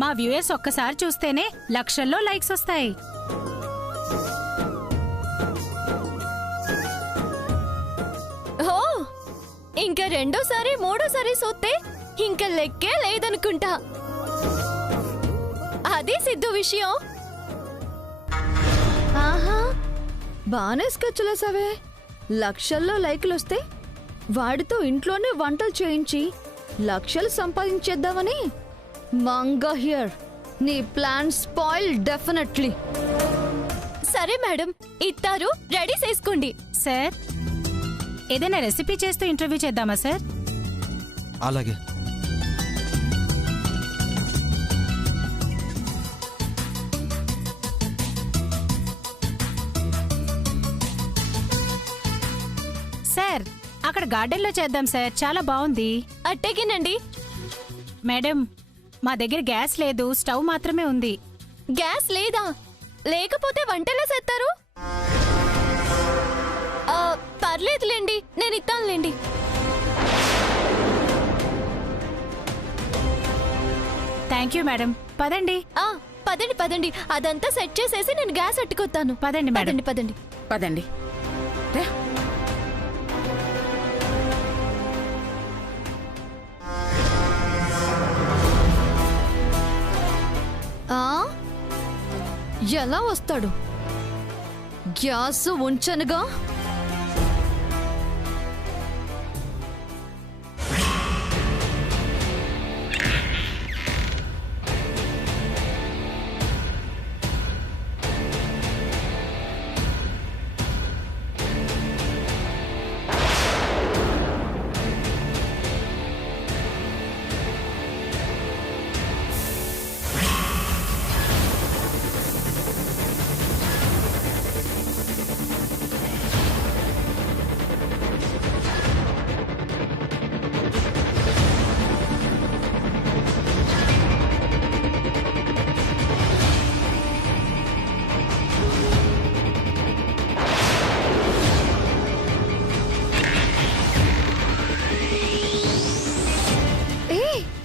మా వ్యూయర్స్ ఒక్కసారి చూస్తేనే లక్షల్లో లైక్స్ వస్తాయి. ఓ ఇంకా రెండోసారి మూడోసారి చూస్తే ఇంకా లెక్కే లేదనుకుంటా. అదే సిద్ధు విషయం. ఆహా, బానే స్కెచ్లేసావే. లక్షల్లో లైకులు వస్తే వాడితో ఇంట్లోనే వంటలు చేయించి లక్షలు సంపాదించేద్దామని. మంగా హియర్, నీ ప్లాన్ స్పాయిల్ డెఫినెట్లీ. సరే మేడం, ఇత్తారు రెడీ చేసుకోండి. సార్, ఏదైనా రెసిపీ చేస్తూ ఇంటర్వ్యూ చేద్దామా సార్? అలాగే. సార్, అక్కడ గార్డెన్లో చేద్దాం సార్, చాలా బాగుంది. అట్టేగినండి. మేడం, మా దగ్గర గ్యాస్ లేదు, స్టవ్ మాత్రమే ఉంది. గ్యాస్ లేదా? లేకపోతే వంటలా చేస్తారు? పర్లేదులేండి, నేను ఇస్తానులేండి. Thank you madam. పదండి. పదండి పదండి, అదంతా సెట్ చేసేసి నేను గ్యాస్ అట్టుకొస్తాను. పదండి మేడం. పదండి పదండి. ఎలా వస్తాడు? గ్యాస్ ఉంచనుగా.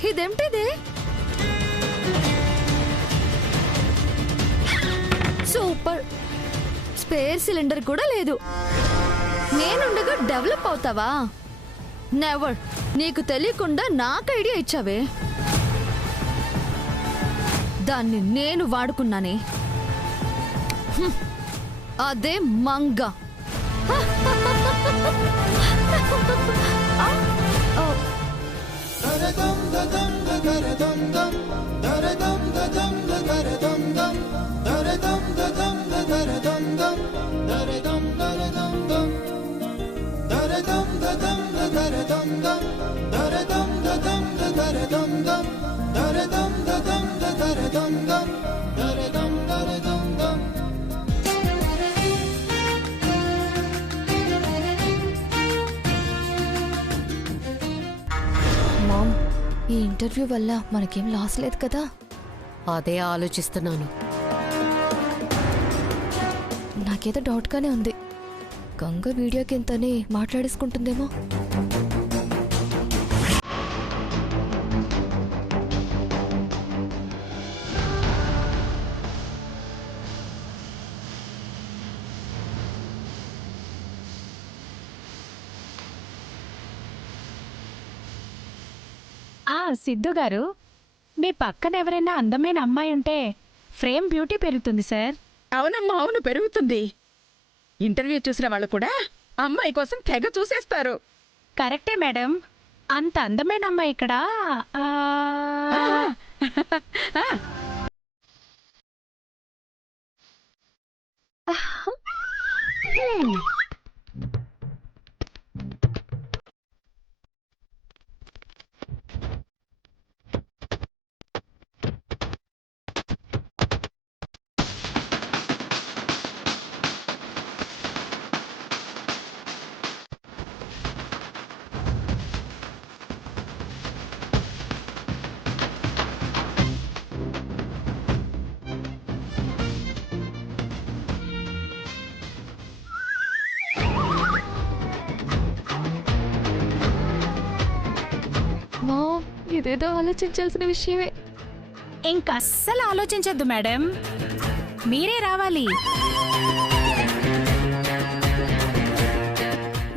ఇదేంటిది? సూపర్. స్పేర్ సిలిండర్ కూడా లేదు. నేనుండగా డెవలప్ అవుతావా? నెవర్. నీకు తెలియకుండా నాకు ఐడియా ఇచ్చావే, దాన్ని నేను వాడుకున్నానే. అదే మంగ. మామ్, ఈ ఇంటర్వ్యూ వల్ల మనకేం లాస్ లేదు కదా? అదే ఆలోచిస్తున్నాను. నాకేదో డౌట్గానే ఉంది. గంగ వీడియోకి ఎంతని మాట్లాడేసుకుంటుందేమో. సిద్ధు గారు, మీ పక్కన ఎవరైనా అందమైన అమ్మాయి ఉంటే ఫ్రేమ్ బ్యూటీ పెరుగుతుంది సార్. అవునమ్మా, అవును, పెరుగుతుంది. ఇంటర్వ్యూ చూసిన వాళ్ళు కూడా అమ్మాయి కోసం తెగ చూసేస్తారు. కరెక్టే మేడం. అంత అందమైన అమ్మాయి ఇక్కడ. ఇదేదో ఆలోచించాల్సిన విషయమే. ఇంకస్సలు ఆలోచించొద్దు మేడం, మీరే రావాలి.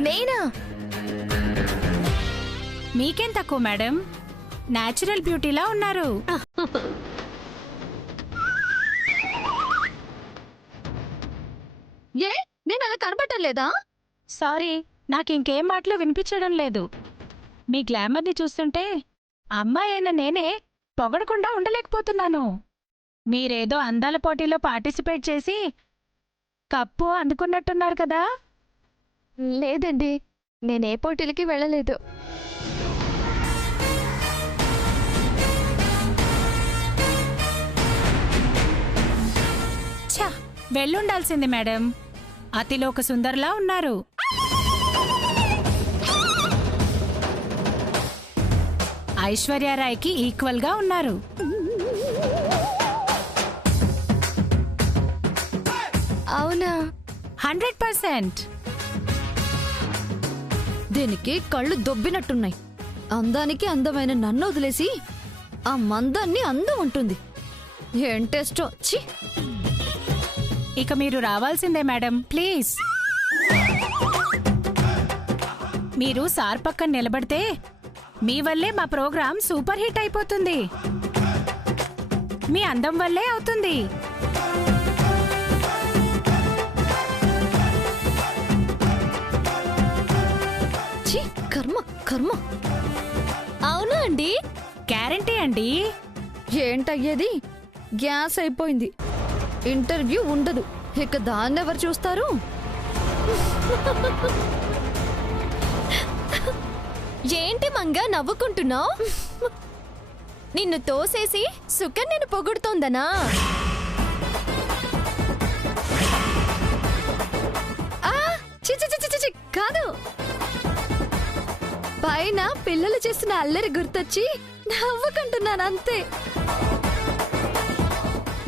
నేనా? మీకేం తక్కువ మేడం, నేచురల్ బ్యూటీలా ఉన్నారు. ఏ నేను అలా కనబడటం లేదా? సారీ, నాకు ఇంకేం మాటలు వినిపించడం లేదు. మీ గ్లామర్ని చూస్తుంటే అమ్మాయి అయిన నేనే పొగడకుండా ఉండలేకపోతున్నాను. మీరేదో అందాల పోటీలో పార్టిసిపేట్ చేసి కప్పు అందుకున్నట్టున్నారు కదా. లేదండి, నేనే పోటీలకి వెళ్ళలేదు. ఛా, వెళ్ళుండాల్సింది మేడం, అతిలోక సుందర్లా ఉన్నారు. ఐశ్వర్యారాయ్కి ఈక్వల్గా ఉన్నారు. అవునా? 100%. దీనికి కళ్ళు దొబ్బినట్టున్నాయి. అందానికి అందమైన నన్ను వదిలేసి ఆ మందాన్ని అందం ఉంటుంది. ఏం టేస్టో ఛీ! ఇక మీరు రావాల్సిందే మేడం, ప్లీజ్. మీరు సార్ పక్కన నిలబడితే మీ వల్లే మా ప్రోగ్రాం సూపర్ హిట్ అయిపోతుంది. మీ అందం వల్లే అవుతుంది. ఛీ! కర్మ కర్మ. అవునా అండి? గ్యారంటీ అండి. ఏంటయ్యేది? గ్యాస్ అయిపోయింది. ఇంటర్వ్యూ ఉండదు. ఇక దాన్నెవరు చూస్తారు? ఏంటి మంగ నవ్వుకుంటున్నావు? నిన్ను తోసేసి సుకన్యను పొగుడుతోందనా? చి చి చి చి చి, కాదు. పైన పిల్లలు చేసిన అల్లరి గుర్తొచ్చి నవ్వుకుంటున్నాను అంతే.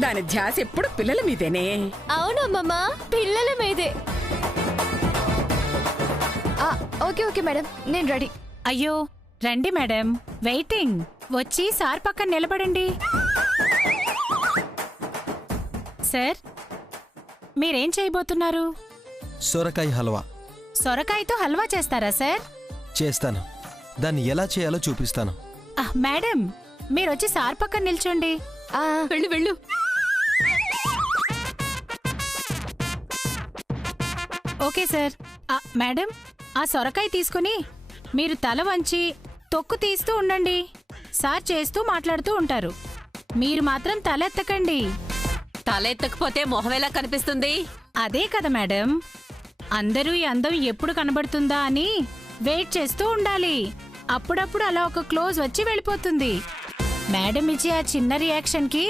దాని ధ్యాస ఎప్పుడు పిల్లల మీదేనే. అవునమ్మమ్మా, పిల్లల మీదే. ఓకే ఓకే మేడం, నేను రెడీ. అయ్యో రండి మేడం, వెయిటింగ్. వచ్చి సార్ పక్కన నిలబడండి. సార్, మీరేం చేయబోతున్నారు? సొరకాయ హల్వా సొరకాయతో హల్వా చేస్తారా సార్? చేస్తాను. దాన్ని ఎలా చేయాలో చూపిస్తాను. మేడం, మీరొచ్చి సార్ పక్కన నిల్చోండి. వెళ్ళు వెళ్ళు. Okay sir. మేడం, ఆ సొరకాయ తీసుకుని మీరు తల వంచి తొక్కు తీస్తూ ఉండండి. సార్ చేస్తూ మాట్లాడుతూ ఉంటారు. మీరు మాత్రం తలెత్తకండి. తలెత్తకపోతే మొహం ఎలా కనిపిస్తుంది? అదే కదా మేడం, అందరూ ఈ అందం ఎప్పుడు కనబడుతుందా అని వెయిట్ చేస్తూ ఉండాలి. అప్పుడప్పుడు అలా ఒక క్లోజ్ వచ్చి వెళ్ళిపోతుంది. మేడం ఇచ్చే ఆ చిన్న రియాక్షన్కి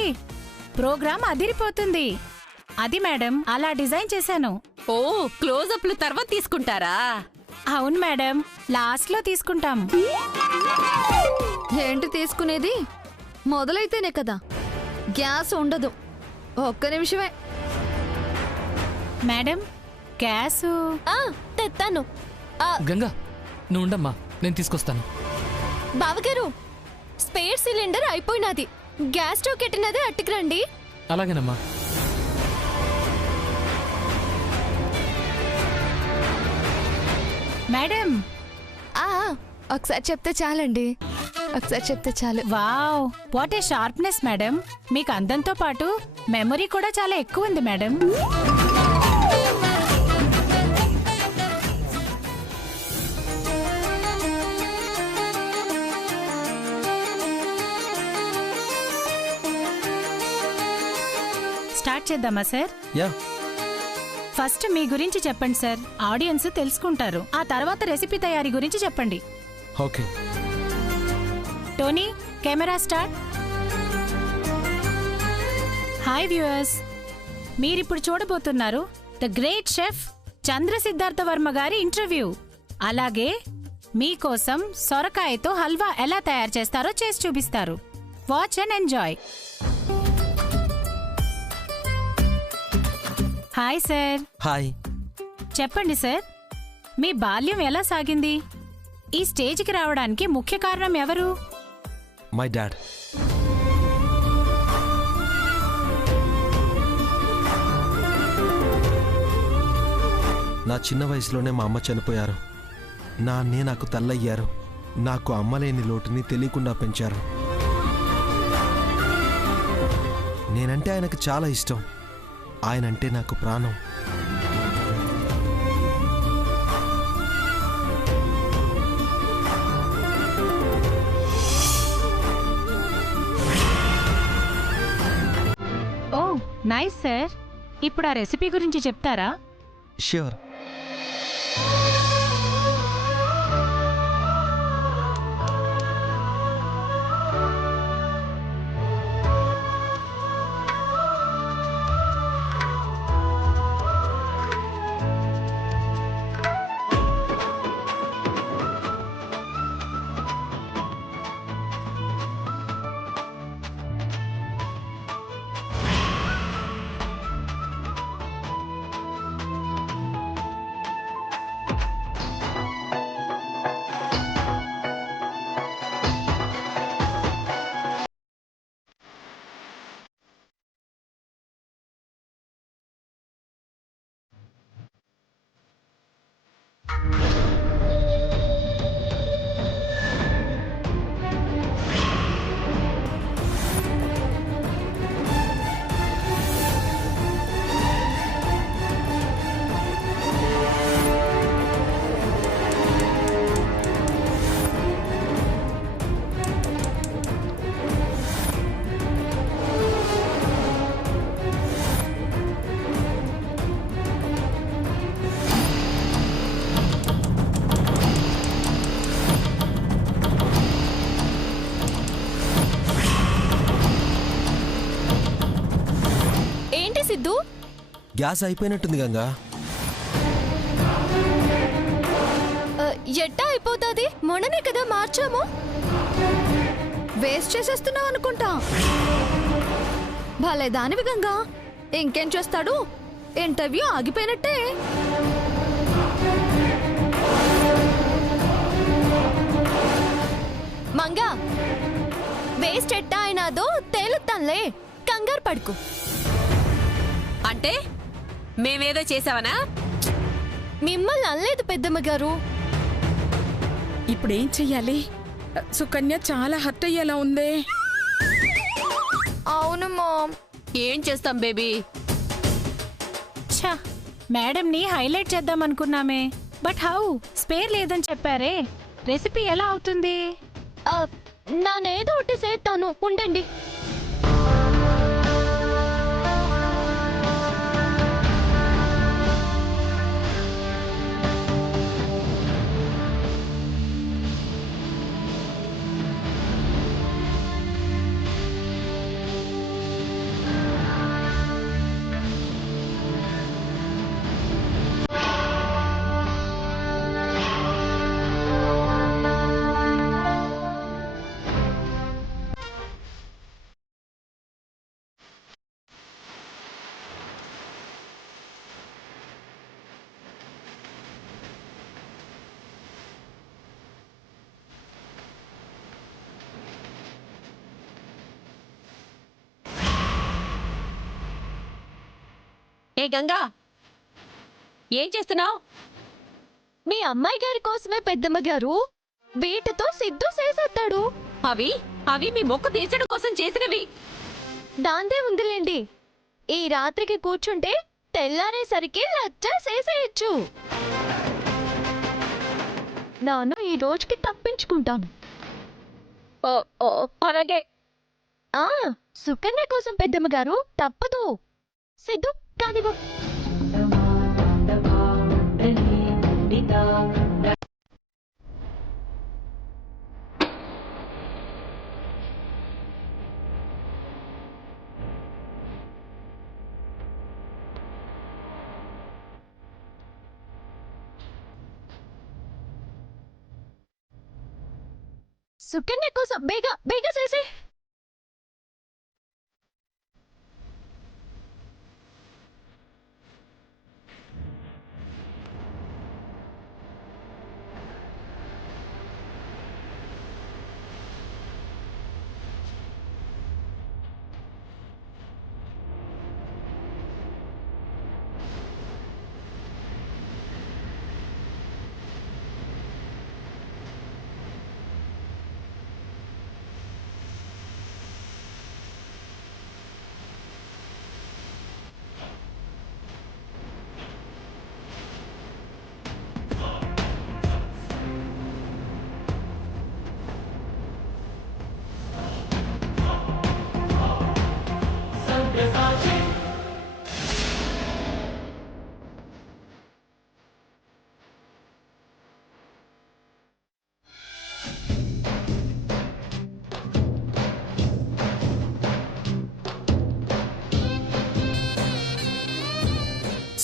ప్రోగ్రాం అదిరిపోతుంది. అది మేడం, అలా డిజైన్ చేశాను. ఓ, క్లోజప్లు తర్వాత తీసుకుంటారా? అవును మేడం, లాస్ట్లో తీసుకుంటాం. ఏంటి తీసుకునేది? మొదలైతేనే కదా. గ్యాస్ ఉండదు. ఒక్క నిమిషమే. మేడం, గ్యాసు తెత్తాను. గంగా, నువ్వు ఉండమ్మా, నేను తీసుకొస్తాను. బావగారు, స్పేర్ సిలిండర్ అయిపోయినది. గ్యాస్ స్టవ్ కెట్టినది అట్టుకురండి. అలాగేనమ్మా. మేడం, ఒకసారి చెప్తే చాలండి, ఒకసారి చెప్తే చాలు. Wow, what a sharpness madam. మీకు అందంతో పాటు మెమరీ కూడా చాలా ఎక్కువ ఉంది మేడం. స్టార్ట్ చేద్దామా సార్? యా. ఫస్ట్ మీ గురించి చెప్పండి సార్, ఆడియన్స్ తెలుసుకుంటారు. ఆ తర్వాత రెసిపీ తయారీ గురించి చెప్పండి. Okay. Tony, camera start. Hi viewers, మీరిప్పుడు చూడబోతున్నారు ద గ్రేట్ షెఫ్ చంద్ర సిద్ధార్థ వర్మ గారి ఇంటర్వ్యూ. అలాగే మీకోసం సొరకాయతో హల్వా ఎలా తయారు చేస్తారో చేసి చూపిస్తారు. Watch and enjoy. Hi sir. Hi. చెప్పండి సార్, మీ బాల్యం ఎలా సాగింది? ఈ స్టేజ్కి రావడానికి ముఖ్య కారణం ఎవరు? My dad. నా చిన్న వయసులోనే మా అమ్మ చనిపోయారు. నాన్నే నాకు తల్లయ్యారు. నాకు అమ్మలేని లోటుని తెలియకుండా పెంచారు. నేనంటే ఆయనకు చాలా ఇష్టం. ఆయనంటే నాకు ప్రాణం. ఓ నైస్ సార్. ఇప్పుడు ఆ రెసిపీ గురించి చెప్తారా? ష్యూర్. ఏంటి సిద్ధు? గ్యాస్ అయిపోయినట్టుంది గంగా. ఎట్టా అయిపోతాది? మొన్ననే కదా మార్చాము. వేస్ట్ చేసేస్తున్నావు అనుకుంటా. భలే దానివి గంగా. ఇంకేం చేస్తాడు? ఇంటర్వ్యూ ఆగిపోయినట్టే. మంగా, వేస్ట్ ఎట్టా అయినాదో తేలుతాన్లే, కంగారు పడుకు. అంటే మేమేదో చేసావనా? మిమ్మల్ని అనలేదు పెద్దమ్మ గారు. ఇప్పుడేం చెయ్యాలి? సుకన్య చాలా హర్ట్ అయ్యేలా ఉందే. అవును మామ్. ఏం చేస్తాం బేబీ? ఛా, మేడంని హైలైట్ చేద్దాం అనుకున్నామే. But how? స్పేర్ లేదని చెప్పారే. రెసిపీ ఎలా అవుతుంది? నానేదో ఒకటి చేస్తాను, ఉండండి. ఏ గంగా, ఏం చేస్తున్నావు? మీ అమ్మాయి గారి కోసమే పెద్దమ్మ గారు. వీటితో సిద్ధు చేసేస్తాడు. అవి అవి మీ మొక్కు తీర్చడం కోసం చేసినవి. దాందే ఉందిలేండి. ఈ రాత్రికి కూర్చుంటే తెల్లారేసరికి లచ్చ చేసేయచ్చు. నాను ఈ రోజుకి తప్పించుకుంటాను. అలాగే. సుకన్య కోసం పెద్దమ్మ గారు తప్పదు. సిద్ధు కానివ్వు. సుకన్య కోసం బేగా బేగా చేసి.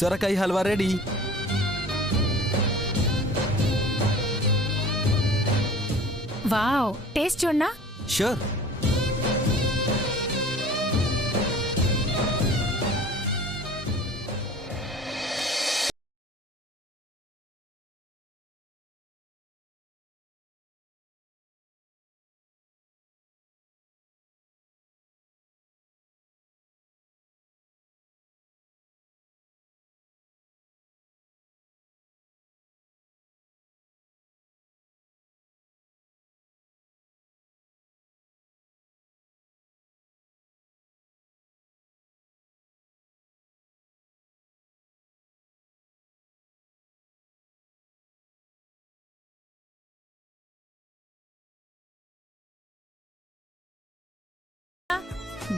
సొరకాయ హల్వా రెడీ. వావ్, టేస్ట్ చూడనా? షూర్.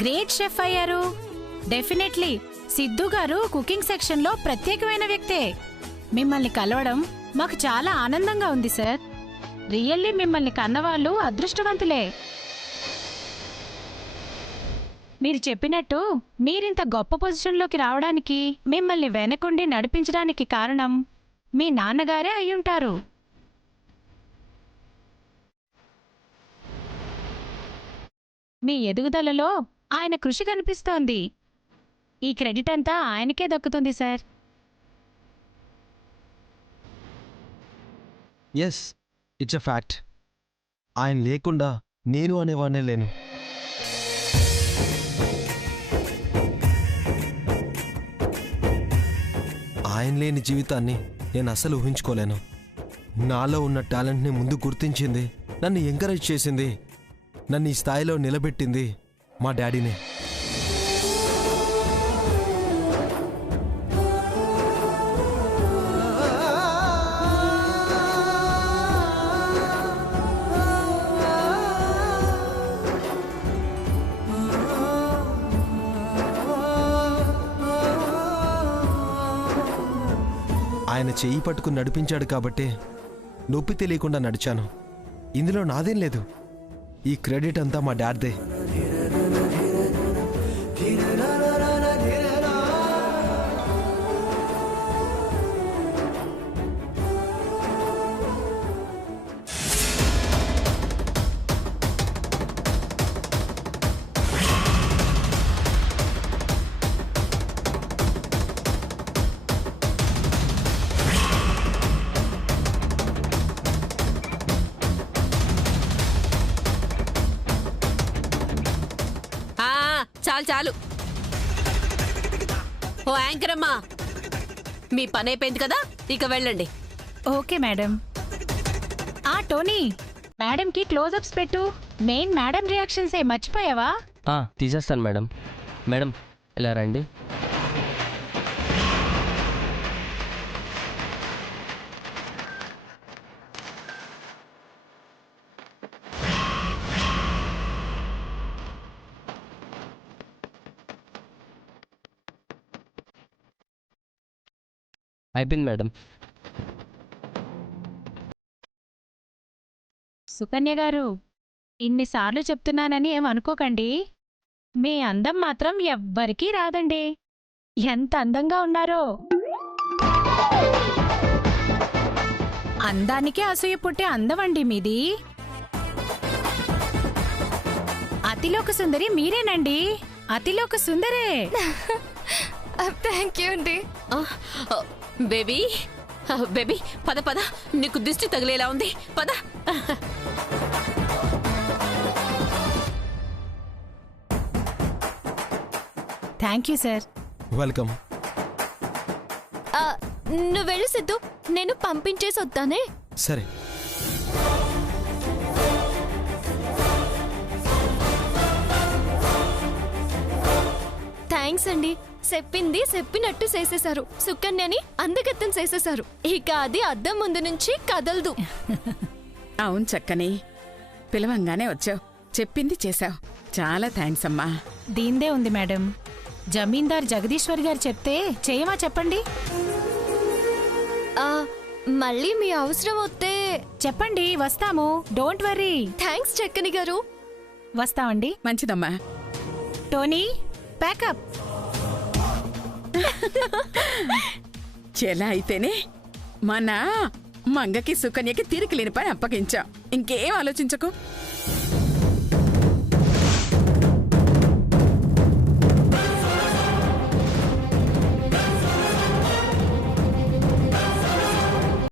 గ్రేట్ షెఫ్ అయ్యారు. డెఫినెట్లీ సిద్ధు గారు కుకింగ్ సెక్షన్లో ప్రత్యేకమైన వ్యక్తే. మిమ్మల్ని కలవడం మాకు చాలా ఆనందంగా ఉంది సార్. రియల్లీ మిమ్మల్ని కన్నవాళ్ళు అదృష్టవంతులే. మీరు చెప్పినట్టు మీరింత గొప్ప పొజిషన్లోకి రావడానికి, మిమ్మల్ని వెనకుండి నడిపించడానికి కారణం మీ నాన్నగారే అయ్యుంటారు. మీ ఎదుగుదలలో ఆయన కృషి కనిపిస్తోంది. ఈ క్రెడిట్ అంతా ఆయనకే దక్కుతుంది sir. Yes, it's a fact. ఆయన లేకుండా నేను అనేవాడినే లేను. ఆయన లేని జీవితాన్ని నేను అస్సలు ఊహించుకోలేను. నాలో ఉన్న టాలెంట్ని ముందు గుర్తించింది, నన్ను ఎంకరేజ్ చేసింది, నన్ను ఈ స్థాయిలో నిలబెట్టింది మా డాడీనే. ఆయన చెయ్యి పట్టుకుని నడిపించాడు కాబట్టే నొప్పి తెలియకుండా నడిచాను. ఇందులో నాదేం లేదు. ఈ క్రెడిట్ అంతా మా డాడ్దే. చాలు చాలు. ఓ యాంకర్ అమ్మా, మీ పని అయిపోయింది కదా, ఇక వెళ్ళండి. Okay madam. టోనీ, మేడంకి క్లోజప్స్ పెట్టు. మెయిన్ మేడం రియాక్షన్స్ మర్చిపోయావా? తీసేస్తాను మేడం. మేడం ఇలా రండి. అయిపోయింది మేడం. సుకన్య గారు, ఇన్నిసార్లు చెప్తున్నానని ఏమనుకోకండి. మీ అందం మాత్రం ఎవ్వరికీ రాదండి. ఎంత అందంగా ఉన్నారో. అందానికే అసూయ పుట్టే అందమండి మీది. అతిలోక సుందరి మీరేనండి. అతిలోక సుందరే. థ్యాంక్ యూ అండి. బేబీ బేబీ, పద పద, నీకు దిష్టి తగిలేలా ఉంది, పద. Thank you sir. వెల్కమ్. నువ్వు వెళ్ళు సిద్ధు, నేను పంపించేసి వద్దానే. సరే. థ్యాంక్స్ అండి. చెప్పింది చెప్పినట్టు చేసేశారు. సుకన్యని అందగత్తం చేసేశారు. ఇక అది అద్దం ముందు నుంచి కదలదు. అవును చక్కని, పిలవంగానే వచ్చావు, చెప్పింది చేశావు. చాలా థ్యాంక్స్ అమ్మా. దీందే ఉంది మేడం. జమీందార్ జగదీశ్వర్ గారు చెప్తే చేయమా చెప్పండి. మళ్ళీ మీ అవసరం వస్తే చెప్పండి, వస్తాము. Don't worry. థ్యాంక్స్ చక్కని గారు. వస్తామండి. మంచిదమ్మా. Tony, pack up. చెలా అయితేనే మన మంగకి సుకన్యకి తీరిక లేని పని అప్పగించాం. ఇంకేం ఆలోచించకు.